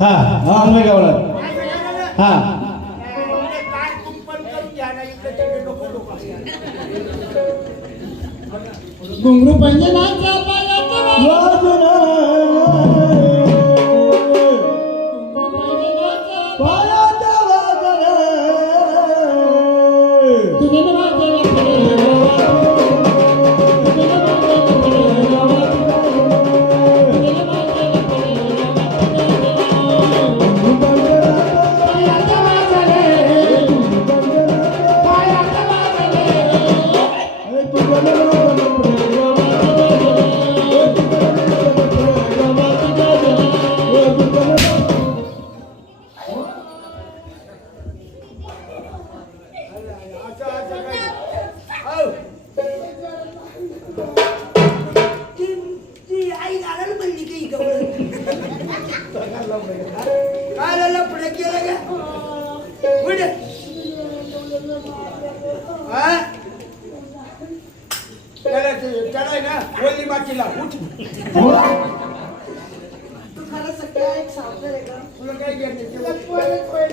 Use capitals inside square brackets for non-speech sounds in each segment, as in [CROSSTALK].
हा हा हा घुंगरू पाहिजे ना त्याला ते- त्याला आहे ना ओली मातीला. उठ. तू खरं सगळं एक सावकार आहे का तुला काय घ्यायचं?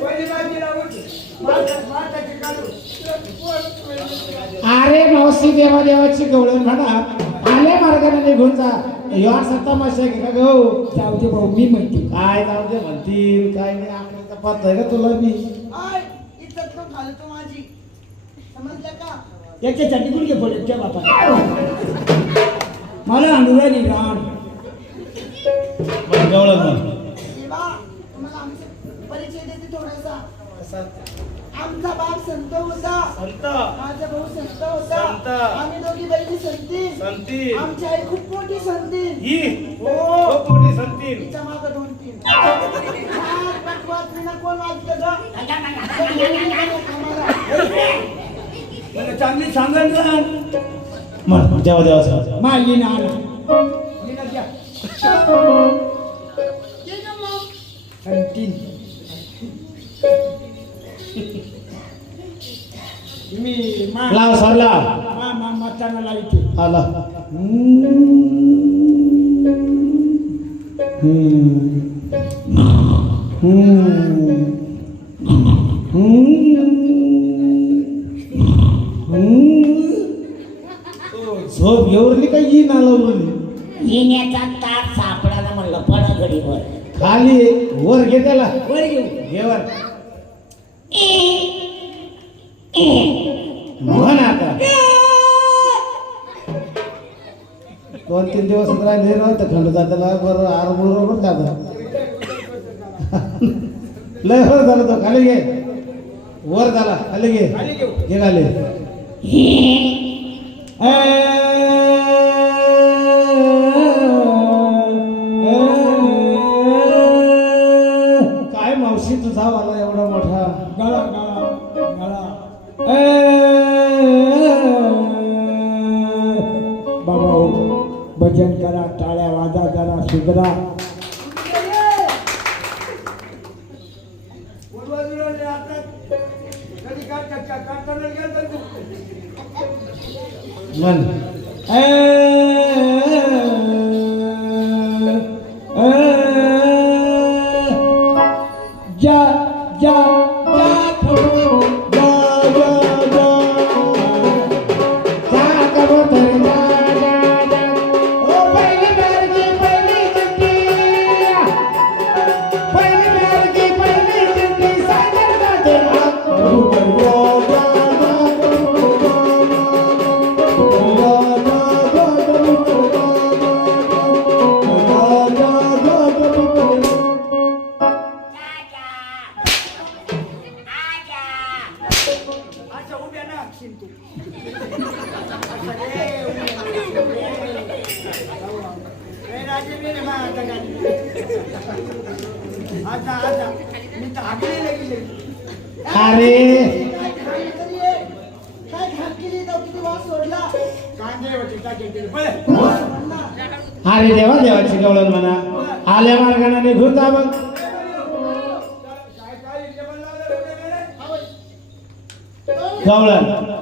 ओली मातीला उठ. माता- माताची काढू. अरे मावशी देवा देवाची गवळण म्हणा आले मार्गाने निघून जा. यार सत्ता माशा घे का गो? जाऊ दे भाऊ मी म्हणते. काय जाऊ दे म्हणतील काय नाही. आपल्याला तपास आहे का तुला मी आय इज्जत नको घालू तू माझी. समजलं का? याच्यासाठी गुडघे पडत त्या बापा मला राम म्हण. देवा तुम्हाला आमचा परिचय देते थोडासा. आमचा बाप संत होता. संत. माझा भाऊ संत होता. संत. आम्ही दोघी बहिणी संती. संती. आमची आई खूप मोठी संती. ही? हो खूप मोठी संती. तिच्या मागं दोन तीन. चार पटवात विना कोण वाजलं ग? [LAUGHS] चांगली सांगण ना देवा देवाचं माली नाना संतीन मी मा लाव सरला मा मा मताना लावते आला हम्म. हम्म. झोप घेऊरली का येईन आला येण्याचा ताट सापडायला म्हणलं पडा घडीवर. खाली वर घे त्याला. वर घेऊ. घे वर. म्हण आता. दोन तीन दिवस राहिले नव्हतं खंड जाताला बरं आर बरोबर जात. लय वर झालं तो खाली घे. वर झाला खाली घे. खाली घेऊ. घे खाली काय बाबा हो, भजन करा टाळ्या वाजा जरा सुधरा. पूर्वजुराने अरे! अरे देवा देवाची गवळण म्हणा. आल्या मार्गाने निघून मग गवळण.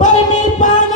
बर मी पाण्याला